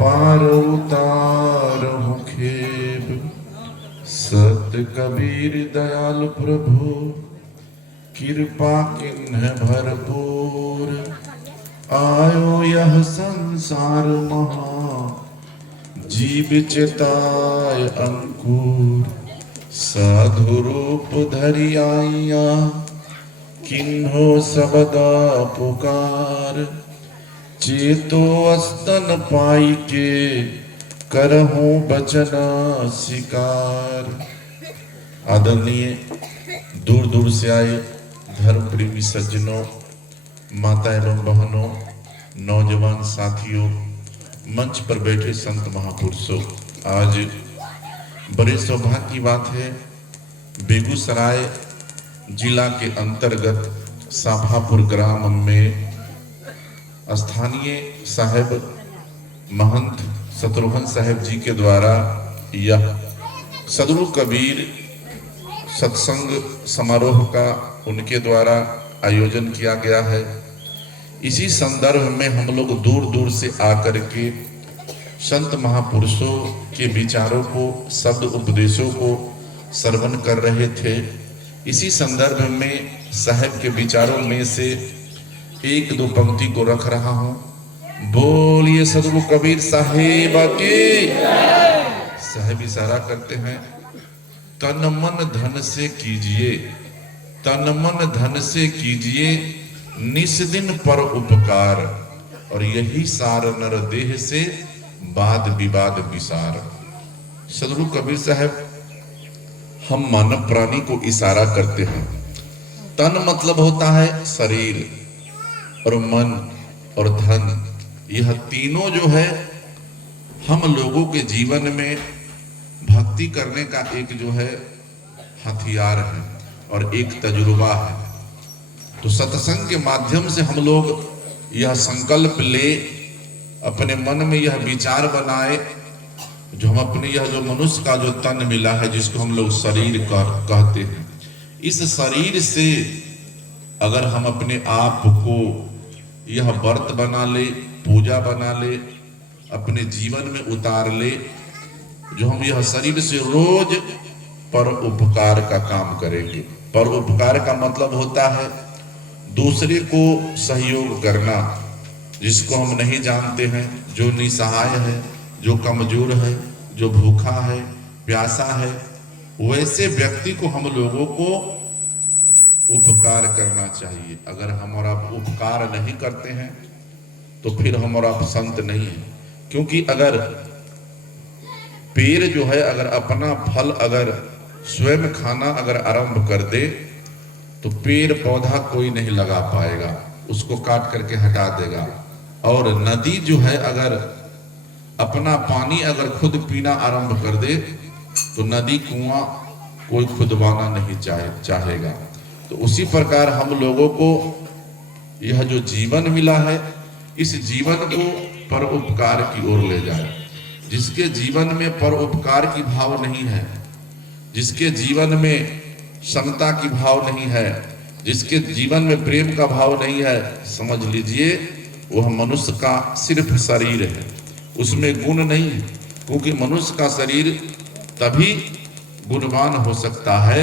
पार उतारहु खेब। सत कबीर दयाल प्रभु कृपा किन्ह भरपूर। आयो यह संसार महा जीव चिताय अंकुर। साधु रूप धरि आइया किन्हो सबदा पुकार। चेतो अस्तन पाई के करहूं बचना शिकार। आदरणीय दूर दूर से आए धर्म प्रेमी सज्जनों, माता एवं बहनों, नौजवान साथियों, मंच पर बैठे संत महापुरुषों, आज बड़े सौभाग्य की बात है, बेगूसराय जिला के अंतर्गत साफापुर ग्राम में स्थानीय साहेब महंत शत्रुघ्न साहेब जी के द्वारा यह सदगुरु कबीर सत्संग समारोह का उनके द्वारा आयोजन किया गया है। इसी संदर्भ में हम लोग दूर दूर से आकर के संत महापुरुषों के विचारों को, शब्द उपदेशों को श्रवण कर रहे थे। इसी संदर्भ में साहेब के विचारों में से एक दो पंक्ति को रख रहा हूं। बोलिए सदगुरु कबीर साहेब की। साहेब इशारा करते हैं, तन मन धन से कीजिए, तन मन धन से कीजिए निस्दिन पर उपकार। और यही सार नर देह से वाद विवाद विसार। सदगुरु कबीर साहब हम मानव प्राणी को इशारा करते हैं। तन मतलब होता है शरीर, और मन और धन, यह तीनों जो है हम लोगों के जीवन में भक्ति करने का एक जो है हथियार है और एक तजुर्बा है। तो सत्संग के माध्यम से हम लोग यह संकल्प ले, अपने मन में यह विचार बनाए, जो हम अपने यह जो मनुष्य का जो तन मिला है, जिसको हम लोग शरीर कहते हैं, इस शरीर से अगर हम अपने आप को यह व्रत बना ले, पूजा बना ले, अपने जीवन में उतार ले, जो हम यह शरीर से रोज पर उपकार का काम करेंगे। पर उपकार का मतलब होता है दूसरे को सहयोग करना, जिसको हम नहीं जानते हैं, जो निसहाय है, जो कमजोर है, जो भूखा है, प्यासा है, वैसे व्यक्ति को हम लोगों को उपकार करना चाहिए। अगर हम और आप उपकार नहीं करते हैं तो फिर हम और आप संत नहीं है। क्योंकि अगर पेड़ जो है अगर अपना फल अगर स्वयं खाना अगर आरंभ कर दे तो पेड़ पौधा कोई नहीं लगा पाएगा, उसको काट करके हटा देगा। और नदी जो है अगर अपना पानी अगर खुद पीना आरंभ कर दे तो नदी कुआं कोई खुदवाना नहीं चाहेगा। तो उसी प्रकार हम लोगों को यह जो जीवन मिला है, इस जीवन को परोपकार की ओर ले जाए। जिसके जीवन में परोपकार की भाव नहीं है, जिसके जीवन में समता की भाव नहीं है, जिसके जीवन में प्रेम का भाव नहीं है, समझ लीजिए वह मनुष्य का सिर्फ शरीर है, उसमें गुण नहीं है। क्योंकि मनुष्य का शरीर तभी गुणवान हो सकता है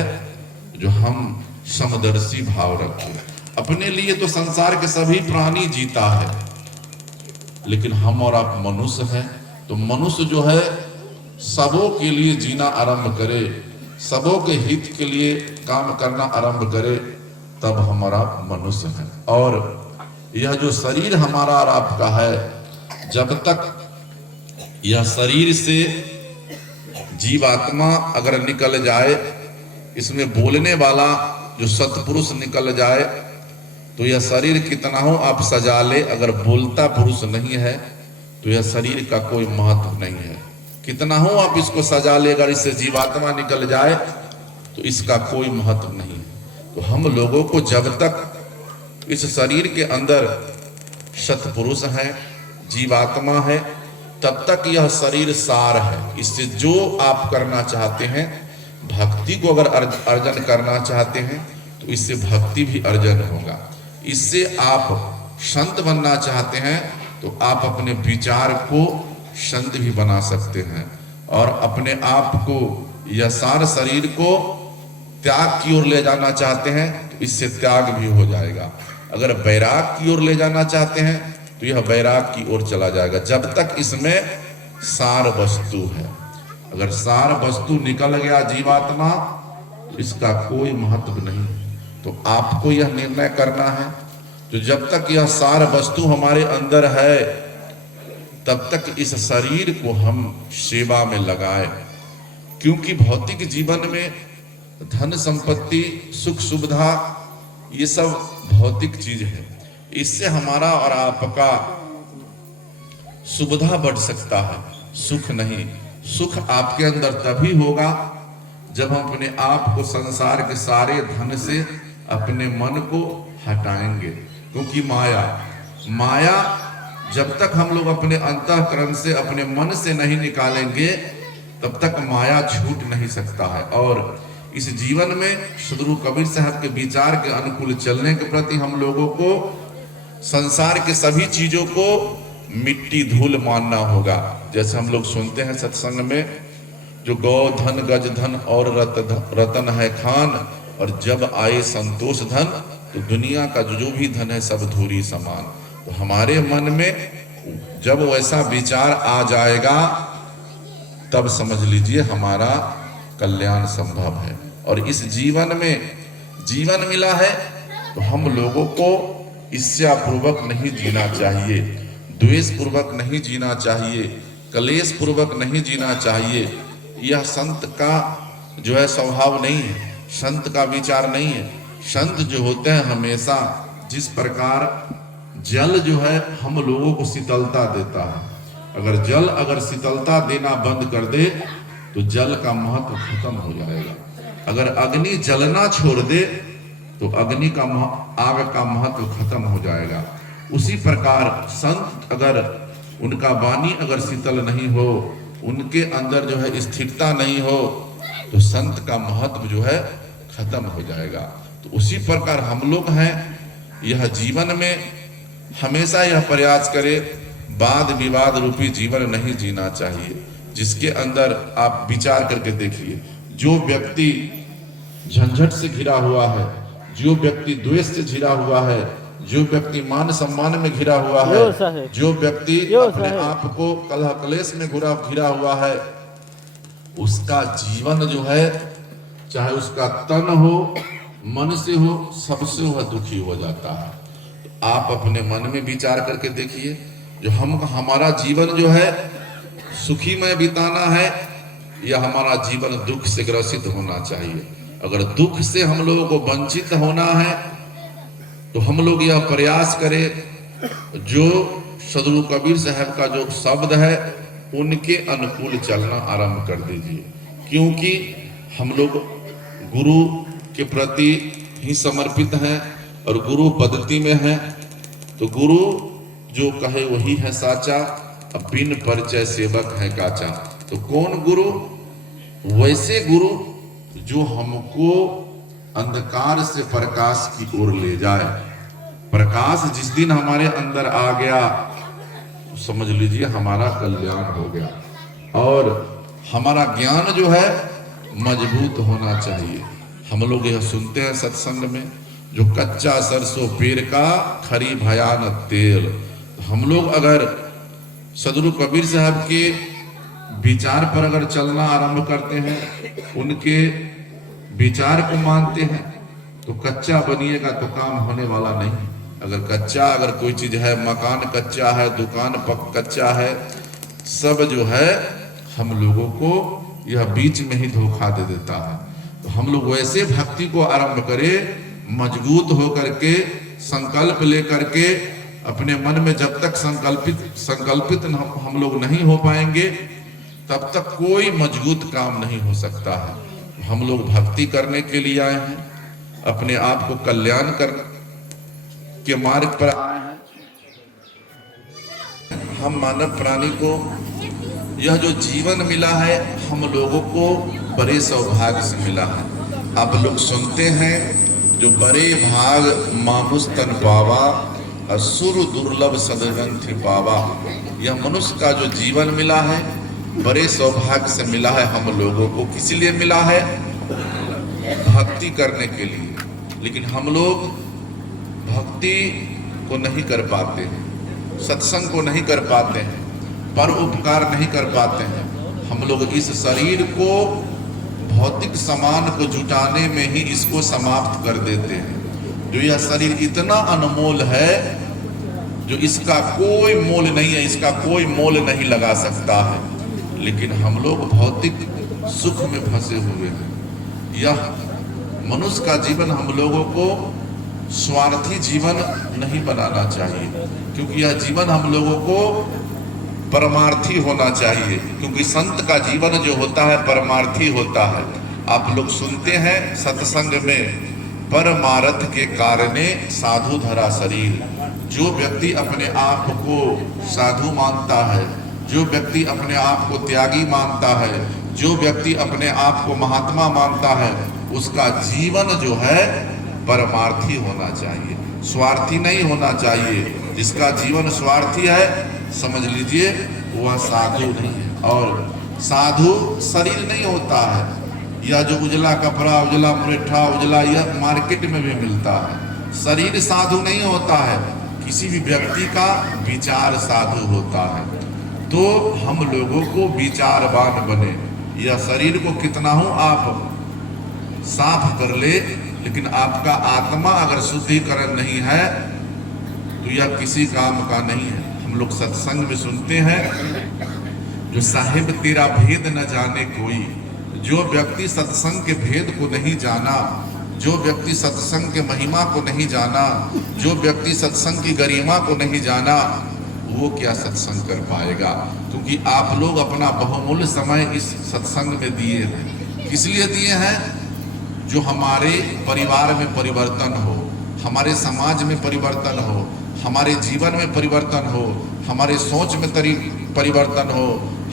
जो हम समदर्शी भाव रखें। अपने लिए तो संसार के सभी प्राणी जीता है, लेकिन हम और आप मनुष्य हैं, तो मनुष्य जो है सबों के लिए जीना आरंभ करे, सबों के हित के लिए काम करना आरंभ करे, तब हमारा मनुष्य है। और यह जो शरीर हमारा और आपका है, जब तक यह शरीर से जीवात्मा अगर निकल जाए, इसमें बोलने वाला जो सत्पुरुष निकल जाए, तो यह शरीर कितना हो आप सजा ले, अगर बोलता पुरुष नहीं है तो यह शरीर का कोई महत्व नहीं है। कितना हो आप इसको सजा ले, अगर इससे जीवात्मा निकल जाए तो इसका कोई महत्व नहीं है। तो हम लोगों को जब तक इस शरीर के अंदर सत्पुरुष है, जीवात्मा है, तब तक यह शरीर सार है। इससे जो आप करना चाहते हैं, भक्ति को अगर अर्जन करना चाहते हैं तो इससे भक्ति भी अर्जन होगा। इससे आप संत बनना चाहते हैं तो आप अपने विचार को संत भी बना सकते हैं और अपने आप को या सार शरीर को त्याग की ओर ले जाना चाहते हैं तो इससे त्याग भी हो जाएगा। अगर वैराग की ओर ले जाना चाहते हैं तो यह वैराग की ओर चला जाएगा, जब तक इसमें सार वस्तु है। अगर सार वस्तु निकल गया जीवात्मा, इसका कोई महत्व नहीं। तो आपको यह निर्णय करना है, तो जब तक यह सार वस्तु हमारे अंदर है तब तक इस शरीर को हम सेवा में लगाएं, क्योंकि भौतिक जीवन में धन संपत्ति सुख सुविधा ये सब भौतिक चीज है। इससे हमारा और आपका सुविधा बढ़ सकता है, सुख नहीं। सुख आपके अंदर तभी होगा जब हम अपने आप को संसार के सारे धन से अपने मन को हटाएंगे, क्योंकि माया जब तक हम लोग अपने अंतःकरण से अपने मन से नहीं निकालेंगे तब तक माया छूट नहीं सकता है। और इस जीवन में सदगुरु कबीर साहब के विचार के अनुकूल चलने के प्रति हम लोगों को संसार के सभी चीजों को मिट्टी धूल मानना होगा। जैसे हम लोग सुनते हैं सत्संग में, जो गौ धन गज धन और रतन है खान, और जब आए संतोष धन तो दुनिया का जो भी धन है सब धूरी समान। तो हमारे मन में जब वैसा विचार आ जाएगा तब समझ लीजिए हमारा कल्याण संभव है। और इस जीवन में जीवन मिला है तो हम लोगों को ईर्ष्या पूर्वक नहीं जीना चाहिए, द्वेष पूर्वक नहीं जीना चाहिए, कलेश पूर्वक नहीं जीना चाहिए। यह संत का जो है स्वभाव नहीं है, संत का विचार नहीं है। संत जो होते हैं हमेशा, जिस प्रकार जल जो है हम लोगों को शीतलता देता है, अगर जल अगर शीतलता देना बंद कर दे तो जल का महत्व खत्म हो जाएगा। अगर अग्नि जलना छोड़ दे तो अग्नि का आग का महत्व खत्म हो जाएगा। उसी प्रकार संत अगर उनका वाणी अगर शीतल नहीं हो, उनके अंदर जो है स्थिरता नहीं हो, तो संत का महत्व जो है खत्म हो जाएगा। तो उसी प्रकार हम लोग हैं, यह जीवन में हमेशा यह प्रयास करें, वाद विवाद रूपी जीवन नहीं जीना चाहिए, जिसके अंदर आप विचार करके देखिए, जो व्यक्ति झंझट से घिरा हुआ है, जो व्यक्ति द्वेष से घिरा हुआ है, जो व्यक्ति मान सम्मान में घिरा हुआ है, जो व्यक्ति अपने आप को कलह कलेश में घिरा हुआ है, उसका जीवन जो है, चाहे उसका तन हो मन से हो, सबसे वह दुखी हो जाता है। तो आप अपने मन में विचार करके देखिए, जो हमारा जीवन जो है सुखी में बिताना है या हमारा जीवन दुख से ग्रसित होना चाहिए। अगर दुख से हम लोगों को वंचित होना है तो हम लोग यह प्रयास करें, जो सदगुरु कबीर साहब का जो शब्द है उनके अनुकूल चलना आरंभ कर दीजिए, क्योंकि हम लोग गुरु के प्रति ही समर्पित हैं और गुरु पद्धति में हैं। तो गुरु जो कहे वही है साचा, अब बिन परिचय सेवक है काचा। तो कौन गुरु? वैसे गुरु जो हमको अंधकार से प्रकाश की ओर ले जाए। प्रकाश जिस दिन हमारे अंदर आ गया तो समझ लीजिए हमारा कल्याण हो गया। और हमारा ज्ञान जो है मजबूत होना चाहिए। हम लोग यह सुनते हैं सत्संग में, जो कच्चा सरसों पेड़ का खरी भयान तेल। हम लोग अगर सदगुरु कबीर साहब के विचार पर अगर चलना आरंभ करते हैं, उनके विचार को मानते हैं, तो कच्चा बनिएगा तो काम होने वाला नहीं। अगर कोई चीज है, मकान कच्चा है, दुकान कच्चा है, सब जो है हम लोगों को यह बीच में ही धोखा दे देता है। तो हम लोग वैसे भक्ति को आरंभ करें, मजबूत होकर के, संकल्प लेकर के, अपने मन में जब तक संकल्पित हम लोग नहीं हो पाएंगे तब तक कोई मजबूत काम नहीं हो सकता है। हम लोग भक्ति करने के लिए आए हैं, अपने आप को कल्याण कर के मार्ग पर आए हैं। हम मानव प्राणी को यह जो जीवन मिला है हम लोगों को बड़े सौभाग्य से मिला है। आप लोग सुनते हैं, जो बड़े भाग मानुष तन पावा, असुर दुर्लभ सदग्रंथि पावा। यह मनुष्य का जो जीवन मिला है बड़े सौभाग्य से मिला है हम लोगों को। किस लिए मिला है? भक्ति करने के लिए। लेकिन हम लोग भक्ति को नहीं कर पाते हैं, सत्संग को नहीं कर पाते हैं, पर उपकार नहीं कर पाते हैं। हम लोग इस शरीर को भौतिक सामान को जुटाने में ही इसको समाप्त कर देते हैं। जो यह शरीर इतना अनमोल है, जो इसका कोई मोल नहीं है, इसका कोई मोल नहीं लगा सकता है, लेकिन हम लोग भौतिक सुख में फंसे हुए हैं। यह मनुष्य का जीवन हम लोगों को स्वार्थी जीवन नहीं बनाना चाहिए, क्योंकि यह जीवन हम लोगों को परमार्थी होना चाहिए। क्योंकि संत का जीवन जो होता है परमार्थी होता है। आप लोग सुनते हैं सत्संग में, परमार्थ के कारणे साधु धरा शरीर। जो व्यक्ति अपने आप को साधु मानता है, जो व्यक्ति अपने आप को त्यागी मानता है, जो व्यक्ति अपने आप को महात्मा मानता है, उसका जीवन जो है परमार्थी होना चाहिए, स्वार्थी नहीं होना चाहिए। जिसका जीवन स्वार्थी है, समझ लीजिए वह साधु नहीं है। और साधु शरीर नहीं होता है। यह जो उजला कपड़ा, उजला मुरेठा, उजला, यह मार्केट में भी मिलता है। शरीर साधु नहीं होता है। किसी भी व्यक्ति का विचार साधु होता है। तो हम लोगों को विचारवान बने। यह शरीर को कितना हो आप साफ कर ले, लेकिन आपका आत्मा अगर शुद्धिकरण नहीं है तो यह किसी काम का नहीं है। हम लोग सत्संग में सुनते हैं, जो साहिब तेरा भेद न जाने कोई। जो व्यक्ति सत्संग के भेद को नहीं जाना, जो व्यक्ति सत्संग के महिमा को नहीं जाना, जो व्यक्ति सत्संग की गरिमा को नहीं जाना, वो क्या सत्संग कर पाएगा? क्योंकि आप लोग अपना बहुमूल्य समय इस सत्संग में दिए हैं। किस लिए दिए हैं? जो हमारे परिवार में परिवर्तन हो, हमारे समाज में परिवर्तन हो, हमारे जीवन में परिवर्तन हो, हमारे सोच में परिवर्तन हो,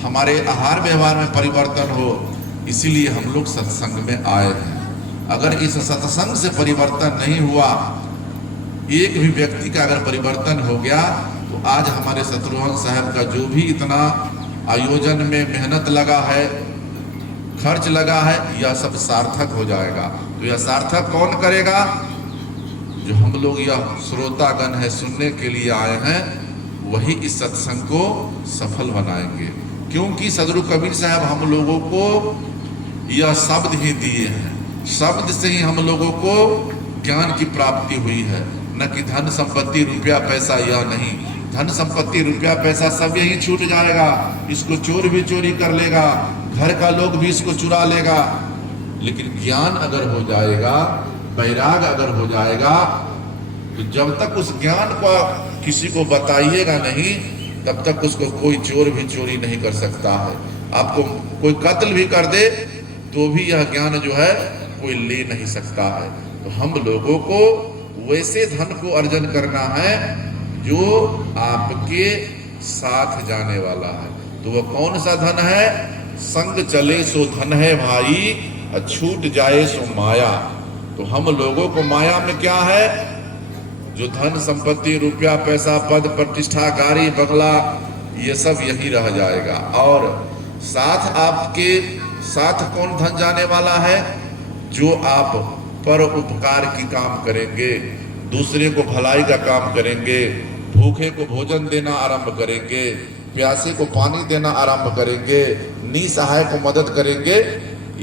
हमारे आहार व्यवहार में परिवर्तन हो। इसीलिए हम लोग सत्संग में आए हैं। अगर इस सत्संग से परिवर्तन नहीं हुआ, एक भी व्यक्ति का अगर परिवर्तन हो गया, तो आज हमारे शत्रुघ्न साहब का जो भी इतना आयोजन में मेहनत लगा है, खर्च लगा है, यह सब सार्थक हो जाएगा। तो यह सार्थक कौन करेगा? जो हम लोग यह श्रोतागण है सुनने के लिए आए हैं, वही इस सत्संग को सफल बनाएंगे। क्योंकि सदगुरु कबीर साहब हम लोगों को यह शब्द ही दिए हैं। शब्द से ही हम लोगों को ज्ञान की प्राप्ति हुई है, न कि धन संपत्ति रुपया पैसा। यह नहीं, धन संपत्ति रुपया पैसा सब यही छूट जाएगा। इसको चोर भी चोरी कर लेगा, घर का लोग भी इसको चुरा लेगा। लेकिन ज्ञान अगर हो जाएगा, वैराग अगर हो जाएगा, तो जब तक उस ज्ञान को किसी को बताइएगा नहीं, तब तक उसको कोई चोर भी चोरी नहीं कर सकता है। आपको कोई कत्ल भी कर दे तो भी यह ज्ञान जो है कोई ले नहीं सकता है। तो हम लोगों को वैसे धन को अर्जन करना है जो आपके साथ जाने वाला है। तो वह कौन सा धन है? संग चले सो धन है भाई, छूट जाए सो माया। तो हम लोगों को माया में क्या है? जो धन संपत्ति रुपया पैसा पद प्रतिष्ठा गाड़ी बंगला, ये सब यही रह जाएगा। और साथ आपके साथ कौन धन जाने वाला है? जो आप पर उपकार की काम करेंगे, दूसरे को भलाई का काम करेंगे, भूखे को भोजन देना आरंभ करेंगे, प्यासे को पानी देना आरंभ करेंगे, निसहाय को मदद करेंगे,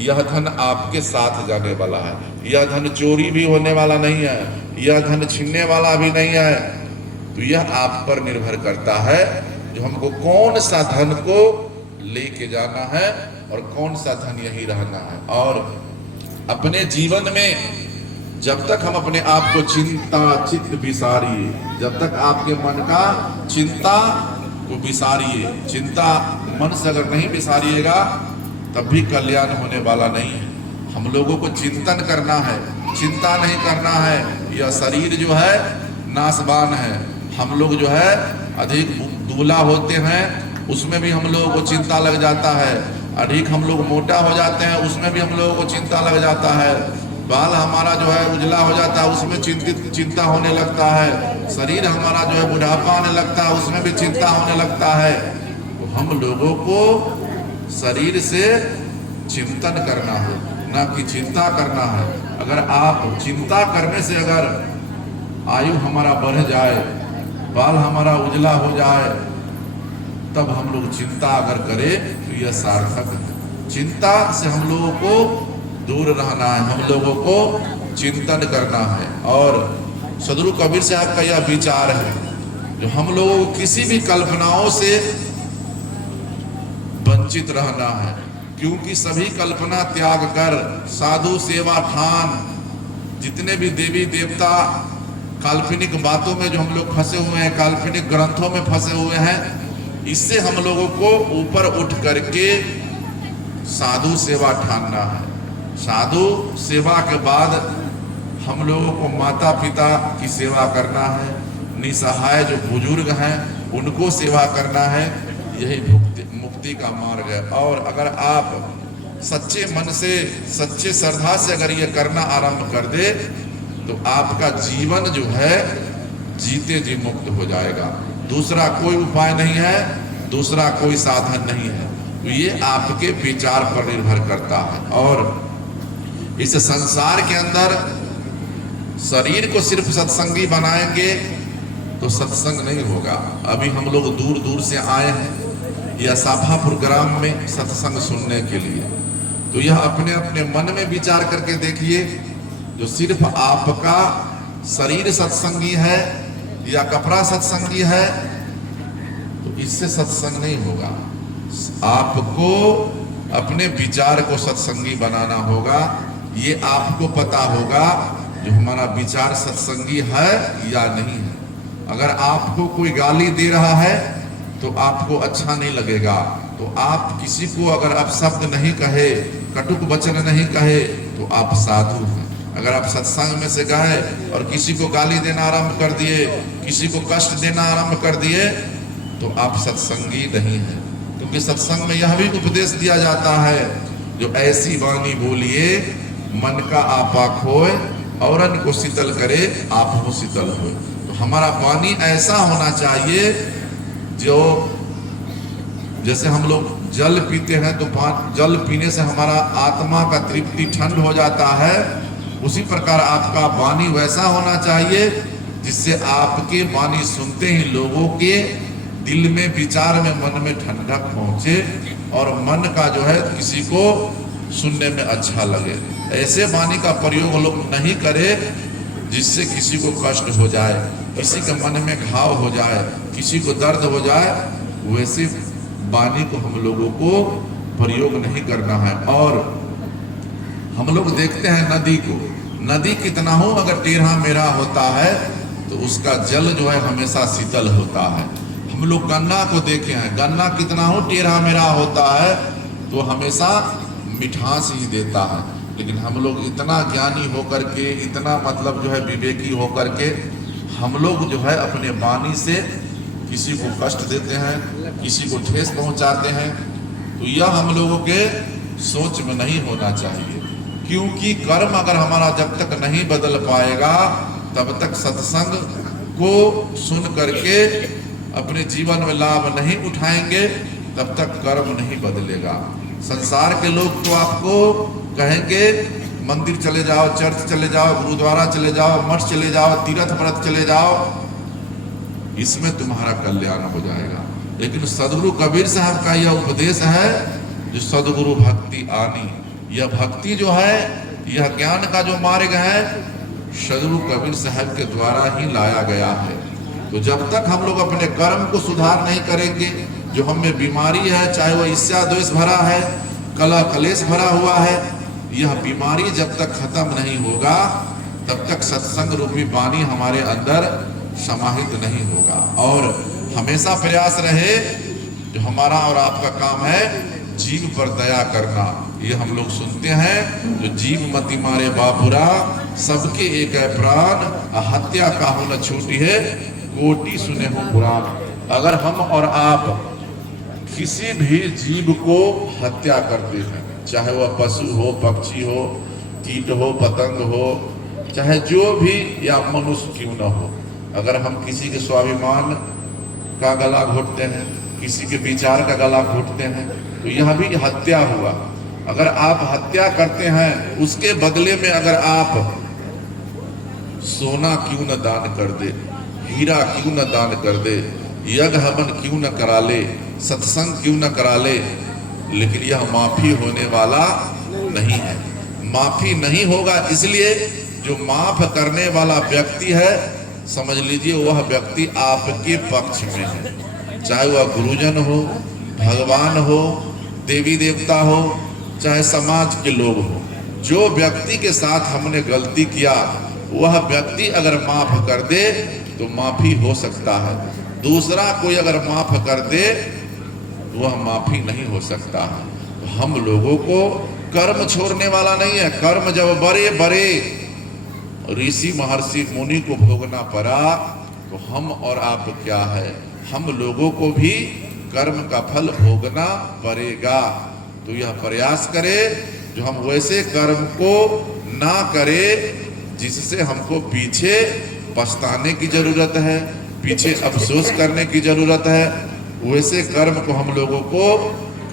यह धन आपके साथ जाने वाला है। यह धन चोरी भी होने वाला नहीं है, यह धन छीनने वाला भी नहीं है। तो यह आप पर निर्भर करता है जो हमको कौन सा धन को लेके जाना है और कौन सा धन यही रहना है। और अपने जीवन में जब तक हम अपने आप को चिंता चित्त विसारिए, जब तक आपके मन का चिंता को विसारिए, चिंता मन से अगर नहीं विसारिएगा तब भी कल्याण होने वाला नहीं है। हम लोगों को चिंतन करना है, चिंता नहीं करना है। यह शरीर जो है नाशवान है। हम लोग जो है अधिक दुबला होते हैं, उसमें भी हम लोगों को चिंता लग जाता है। अधिक हम लोग मोटा हो जाते हैं, उसमें भी हम लोगों को चिंता लग जाता है। बाल हमारा जो है उजला हो जाता है, उसमें चिंता होने लगता है। शरीर हमारा जो है बुढ़ापा आने लगता है, उसमें भी चिंता होने लगता है। तो हम लोगों को शरीर से चिंतन करना है, ना कि चिंता करना है। अगर आप चिंता करने से अगर आयु हमारा बढ़ जाए, बाल हमारा उजला हो जाए, तब हम लोग चिंता अगर करें तो यह सार्थक है। चिंता से हम लोगों को दूर रहना है, हम लोगों को चिंतन करना है। और सदगुरु कबीर साहब का यह विचार है, जो हम लोगों को किसी भी कल्पनाओं से वंचित रहना है, क्योंकि सभी कल्पना त्याग कर साधु सेवा ठान, जितने भी देवी देवता काल्पनिक बातों में जो हम लोग फंसे हुए हैं, काल्पनिक ग्रंथों में फंसे हुए हैं, इससे हम लोगों को ऊपर उठ करके साधु सेवा ठानना है। साधु सेवा के बाद हम लोगों को माता पिता की सेवा करना है, निसहाय जो बुजुर्ग हैं उनको सेवा करना है। यही मुक्ति का मार्ग है। और अगर आप सच्चे मन से, सच्चे श्रद्धा से अगर ये करना आरंभ कर दे, तो आपका जीवन जो है जीते जी मुक्त हो जाएगा। दूसरा कोई उपाय नहीं है, दूसरा कोई साधन नहीं है। तो ये आपके विचार पर निर्भर करता है। और इस संसार के अंदर शरीर को सिर्फ सत्संगी बनाएंगे तो सत्संग नहीं होगा। अभी हम लोग दूर दूर से आए हैं यह साफापुर ग्राम में सत्संग सुनने के लिए। तो यह अपने अपने मन में विचार करके देखिए, जो सिर्फ आपका शरीर सत्संगी है या कपड़ा सत्संगी है, तो इससे सत्संग नहीं होगा। आपको अपने विचार को सत्संगी बनाना होगा। ये आपको पता होगा जो हमारा विचार सत्संगी है या नहीं है। अगर आपको कोई गाली दे रहा है तो आपको अच्छा नहीं लगेगा। तो आप किसी को अगर आप शब्द नहीं कहे, कटुक वचन नहीं कहे, तो आप साधु हैं। अगर आप सत्संग में से गए और किसी को गाली देना आरंभ कर दिए, किसी को कष्ट देना आरंभ कर दिए, तो आप सत्संगी नहीं हैं। क्योंकि सत्संग में यह भी उपदेश दिया जाता है, जो ऐसी वाणी बोलिए मन का आपा खोए, औरन को शीतल करे आप हो शीतल हो। तो हमारा वाणी ऐसा होना चाहिए जो, जैसे हम लोग जल पीते हैं तो जल पीने से हमारा आत्मा का तृप्ति ठंड हो जाता है, उसी प्रकार आपका वाणी वैसा होना चाहिए जिससे आपके वाणी सुनते ही लोगों के दिल में, विचार में, मन में ठंडक पहुंचे और मन का जो है किसी को सुनने में अच्छा लगे। ऐसे वाणी का प्रयोग लोग नहीं करें जिससे किसी को कष्ट हो जाए, किसी के मन में घाव हो जाए, किसी को दर्द हो जाए। वैसे वाणी को हम लोगों को प्रयोग नहीं करना है। और हम लोग देखते हैं नदी को, नदी कितना हो अगर टेढ़ा मेढ़ा होता है तो उसका जल जो है हमेशा शीतल होता है। हम लोग गन्ना को देखे हैं, गन्ना कितना हो टेढ़ा मेढ़ा होता है तो हमेशा मिठास ही देता है। लेकिन हम लोग इतना ज्ञानी होकर के, इतना मतलब जो है विवेकी होकर के, हम लोग जो है अपने वाणी से किसी को कष्ट देते हैं, किसी को ठेस पहुंचाते हैं। तो यह हम लोगों के सोच में नहीं होना चाहिए। क्योंकि कर्म अगर हमारा जब तक नहीं बदल पाएगा, तब तक सत्संग को सुन करके अपने जीवन में लाभ नहीं उठाएंगे, तब तक कर्म नहीं बदलेगा। संसार के लोग तो आपको कहेंगे मंदिर चले जाओ, चर्च चले जाओ, गुरुद्वारा चले जाओ, मठ चले जाओ, तीर्थ व्रत चले जाओ, इसमें तुम्हारा कल्याण हो जाएगा। लेकिन सदगुरु कबीर साहब का यह उपदेश है, जो सदगुरु भक्ति आनी, यह भक्ति जो है, यह ज्ञान का जो मार्ग है, सदगुरु कबीर साहब के द्वारा ही लाया गया है। तो जब तक हम लोग अपने कर्म को सुधार नहीं करेंगे, जो हमें बीमारी है, चाहे वह ईर्ष्या द्वेष भरा है, कलह कलेश भरा हुआ है, यह बीमारी जब तक खत्म नहीं होगा, तब तक सत्संग रूपी वाणी हमारे अंदर समाहित नहीं होगा। और हमेशा प्रयास रहे, जो हमारा और आपका काम है, जीव पर दया करना। ये हम लोग सुनते हैं, जो जीव मति मारे बापुरा, सबके एक है प्राण, हत्या का हो न छूटी है, कोटि सुने हो पुराण। अगर हम और आप किसी भी जीव को हत्या करते हैं, चाहे वह पशु हो, पक्षी हो, कीट हो, पतंग हो, चाहे जो भी या मनुष्य क्यों न हो, अगर हम किसी के स्वाभिमान का गला घोटते हैं, किसी के विचार का गला घोटते हैं, तो यह भी हत्या हुआ। अगर आप हत्या करते हैं, उसके बदले में अगर आप सोना क्यों न दान कर दे, हीरा क्यों न दान कर दे, यज्ञ हवन क्यों न करा ले, सत्संग क्यों न करा ले, लेकिन यह माफी होने वाला नहीं है। माफी नहीं होगा, इसलिए जो माफ करने वाला व्यक्ति है, समझ लीजिए वह व्यक्ति आपके पक्ष में है। चाहे वह गुरुजन हो, भगवान हो, देवी देवता हो, चाहे समाज के लोग हो, जो व्यक्ति के साथ हमने गलती किया, वह व्यक्ति अगर माफ कर दे तो माफी हो सकता है। दूसरा कोई अगर माफ कर दे वह माफी नहीं हो सकता है। तो हम लोगों को कर्म छोड़ने वाला नहीं है। कर्म जब बड़े बड़े ऋषि महर्षि मुनि को भोगना पड़ा, तो हम और आप क्या है, हम लोगों को भी कर्म का फल भोगना पड़ेगा। तो यह प्रयास करें जो हम वैसे कर्म को ना करें जिससे हमको पीछे पछताने की जरूरत है, पीछे अफसोस करने की जरूरत है। वैसे कर्म को हम लोगों को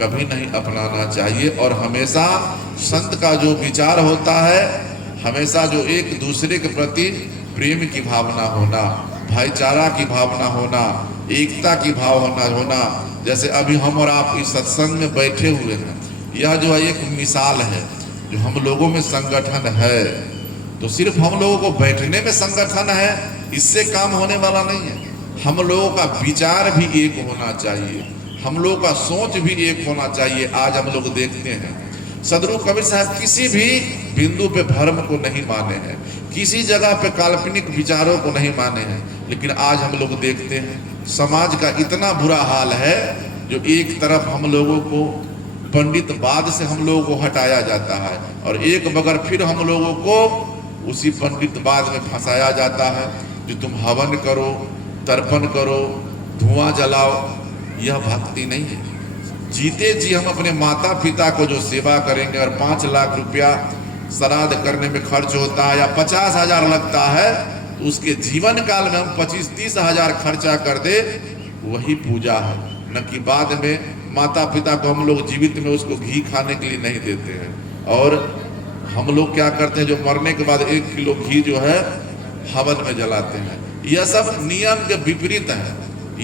कभी नहीं अपनाना चाहिए। और हमेशा संत का जो विचार होता है, हमेशा जो एक दूसरे के प्रति प्रेम की भावना होना, भाईचारा की भावना होना, एकता की भाव होना। जैसे अभी हम और आप इस सत्संग में बैठे हुए हैं, यह जो है एक मिसाल है। जो हम लोगों में संगठन है, तो सिर्फ हम लोगों को बैठने में संगठन है, इससे काम होने वाला नहीं है। हम लोगों का विचार भी एक होना चाहिए, हम लोगों का सोच भी एक होना चाहिए। आज हम लोग देखते हैं सदगुरु कबीर साहब किसी भी बिंदु पे धर्म को नहीं माने हैं, किसी जगह पे काल्पनिक विचारों को नहीं माने हैं। लेकिन आज हम लोग देखते हैं समाज का इतना बुरा हाल है, जो एक तरफ हम लोगों को पंडितवाद से हम लोगों को हटाया जाता है, और एक बगल फिर हम लोगों को उसी पंडितवाद में फंसाया जाता है। जो तुम हवन करो, तर्पण करो, धुआं जलाओ, यह भक्ति नहीं है। जीते जी हम अपने माता पिता को जो सेवा करेंगे, और 5 लाख रुपया श्राद्ध करने में खर्च होता है या 50,000 लगता है, तो उसके जीवन काल में हम 25-30 हजार खर्चा कर दे, वही पूजा है। न कि बाद में माता पिता को हम लोग जीवित में उसको घी खाने के लिए नहीं देते हैं, और हम लोग क्या करते हैं, जो मरने के बाद 1 किलो घी जो है हवन में जलाते हैं। यह सब नियम के विपरीत है,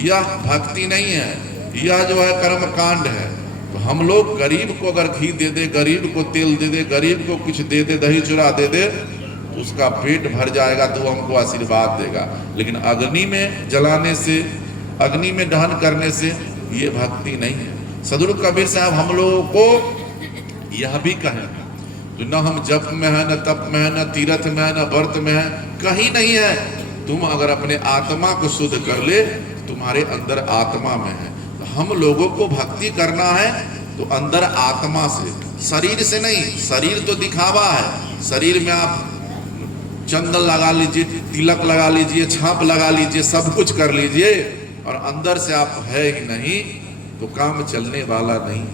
यह भक्ति नहीं है, यह जो है कर्म कांड है। तो हम लोग गरीब को अगर घी दे दे, गरीब को तेल दे दे, गरीब को कुछ दे दे, दही चूड़ा दे दे, तो उसका पेट भर जाएगा, तो हमको आशीर्वाद देगा। लेकिन अग्नि में जलाने से, अग्नि में दहन करने से ये भक्ति नहीं है। सदगुरु कबीर साहब हम लोगों को यह भी कहें, तो न हम जप में है, न तप में है, न तीर्थ में है, न व्रत में है, कहीं नहीं है। तुम अगर अपने आत्मा को शुद्ध कर ले, तुम्हारे अंदर आत्मा में है। तो हम लोगों को भक्ति करना है तो अंदर आत्मा से, शरीर से नहीं। शरीर तो दिखावा है, शरीर में आप चंदन लगा लीजिए, तिलक लगा लीजिए, छाप लगा लीजिए, सब कुछ कर लीजिए, और अंदर से आप है ही नहीं, तो काम चलने वाला नहीं।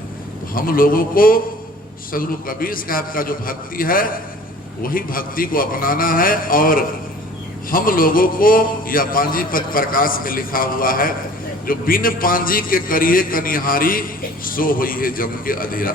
तो हम लोगों को सदगुरु कबीर साहब का जो भक्ति है, वही भक्ति को अपनाना है। और हम लोगों को यह पांजी पद प्रकाश में लिखा हुआ है, जो बिन पांजी के करिए कनिहारी, सो हुई है जम के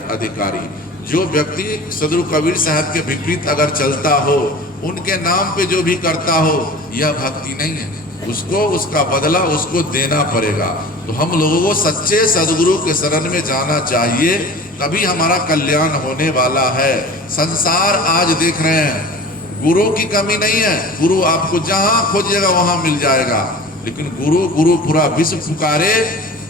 अधिकारी। जो व्यक्ति सदगुरु कबीर साहब के विपरीत अगर चलता हो, उनके नाम पे जो भी करता हो, यह भक्ति नहीं है। उसको उसका बदला उसको देना पड़ेगा। तो हम लोगों को सच्चे सदगुरु के शरण में जाना चाहिए, तभी हमारा कल्याण होने वाला है। संसार आज देख रहे हैं, गुरु की कमी नहीं है, गुरु आपको जहां खोजिएगा वहां मिल जाएगा। लेकिन गुरु गुरु पूरा विश्व पुकारे,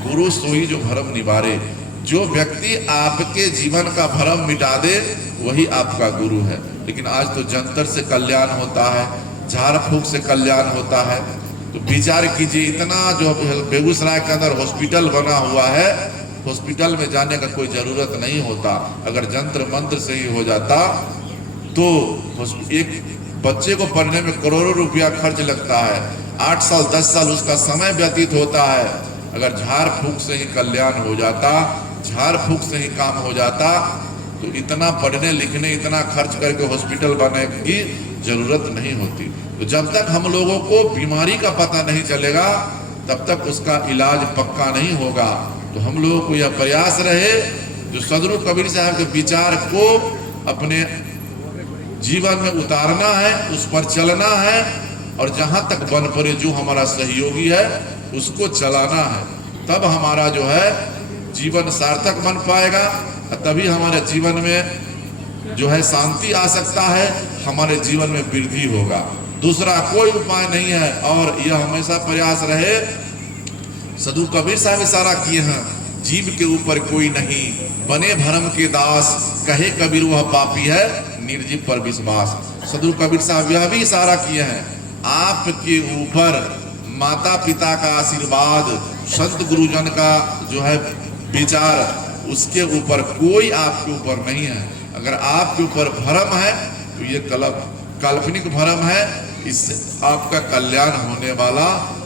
गुरु सोई जो भरम निवारे। जो व्यक्ति आपके जीवन का भरम मिटा दे, वही आपका गुरु है। लेकिन आज तो जंतर से कल्याण होता है, झाड़ फूक से कल्याण होता है। तो विचार कीजिए, इतना जो बेगूसराय के अंदर हॉस्पिटल बना हुआ है, हॉस्पिटल में जाने का कोई जरूरत नहीं होता। अगर जंत्र मंत्र से ही हो जाता, तो एक बच्चे को पढ़ने में करोड़ों रुपया खर्च लगता है, 8 साल 10 साल उसका समय व्यतीत होता है। अगर झाड़ फूक से ही कल्याण हो जाता, झाड़ फूक से ही काम हो जाता, तो इतना पढ़ने लिखने, इतना खर्च करके हॉस्पिटल बनाने की जरूरत नहीं होती। तो जब तक हम लोगों को बीमारी का पता नहीं चलेगा तब तक उसका इलाज पक्का नहीं होगा। तो हम लोगों को यह प्रयास रहे जो सदगुरु कबीर साहब के विचार को अपने जीवन में उतारना है, उस पर चलना है, और जहां तक बन पड़े जो हमारा सहयोगी है उसको चलाना है। तब हमारा जो है जीवन सार्थक बन पाएगा, तभी हमारे जीवन में जो है शांति आ सकता है, हमारे जीवन में वृद्धि होगा। दूसरा कोई उपाय नहीं है। और यह हमेशा प्रयास रहे, सदगुरु कबीर साहब इशारा किए हैं, जीव के ऊपर कोई नहीं, बने भरम के दास, कहे कबीर वह पापी है, निर्जीव पर विश्वास। सदगुरु कबीर साहब यह भी इशारा किए हैं, आपके ऊपर माता पिता का आशीर्वाद, संत गुरुजन का जो है विचार, उसके ऊपर कोई आपके ऊपर नहीं है। अगर आपके ऊपर भरम है तो ये काल्पनिक भरम है, इससे आपका कल्याण होने वाला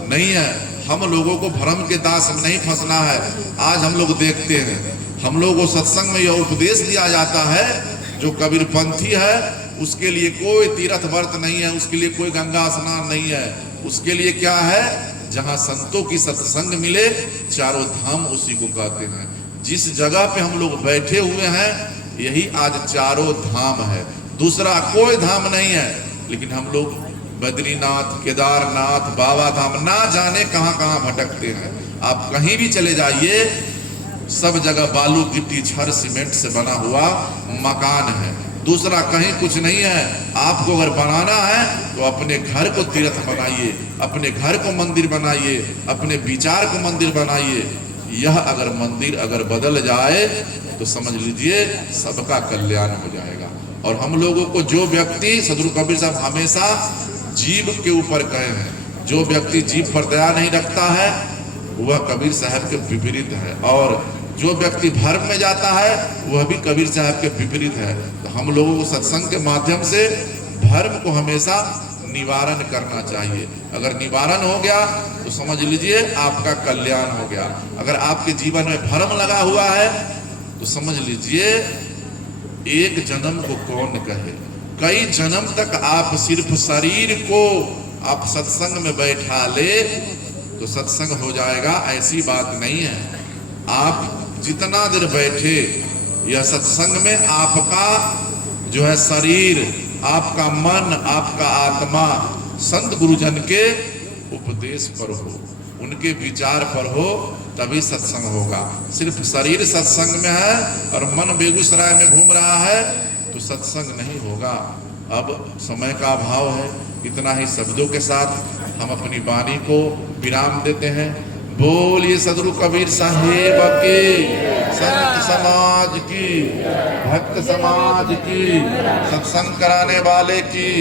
नहीं है। हम लोगों को भ्रम के दास में नहीं फंसना है। आज हम लोग देखते हैं, हम लोगों को सत्संग में यह उपदेश दिया जाता है, जो कबीरपंथी है उसके लिए कोई तीर्थ व्रत नहीं है, उसके लिए कोई गंगा स्नान नहीं है। उसके लिए क्या है, जहां संतों की सत्संग मिले, चारों धाम उसी को कहते हैं। जिस जगह पे हम लोग बैठे हुए हैं यही आज चारों धाम है, दूसरा कोई धाम नहीं है। लेकिन हम लोग बद्रीनाथ, केदारनाथ, बाबा धाम ना जाने कहां कहां भटकते हैं। आप कहीं भी चले जाइए, सब जगह बालू गिट्टी छड़ सीमेंट से बना हुआ मकान है, दूसरा कहीं कुछ नहीं है। आपको अगर बनाना है तो अपने घर को तीर्थ बनाइए, अपने घर को मंदिर बनाइए, अपने विचार को मंदिर बनाइए। यह अगर मंदिर अगर बदल जाए तो समझ लीजिए सबका कल्याण हो जाएगा। और हम लोगों को जो व्यक्ति, सदगुरु कबीर साहब हमेशा जीव के ऊपर कहे हैं, जो व्यक्ति जीव पर दया नहीं रखता है वह कबीर साहब के विपरीत है, और जो व्यक्ति भर्म में जाता है वह भी कबीर साहब के विपरीत है। तो हम लोगों को सत्संग के माध्यम से भर्म को हमेशा निवारण करना चाहिए। अगर निवारण हो गया तो समझ लीजिए आपका कल्याण हो गया। अगर आपके जीवन में भ्रम लगा हुआ है तो समझ लीजिए एक जन्म को कौन कहे, कई जन्म तक आप सिर्फ शरीर को आप सत्संग में बैठा ले तो सत्संग हो जाएगा, ऐसी बात नहीं है। आप जितना देर बैठे यह सत्संग में, आपका जो है शरीर, आपका मन, आपका आत्मा संत गुरुजन के उपदेश पर हो, उनके विचार पर हो, तभी सत्संग होगा। सिर्फ शरीर सत्संग में है और मन बेगूसराय में घूम रहा है तो सत्संग नहीं होगा। अब समय का अभाव है, इतना ही शब्दों के साथ हम अपनी वाणी को विराम देते हैं। बोलिए सदगुरु कबीर साहेब की, संत समाज की, भक्त समाज की, सत्संग कराने वाले की।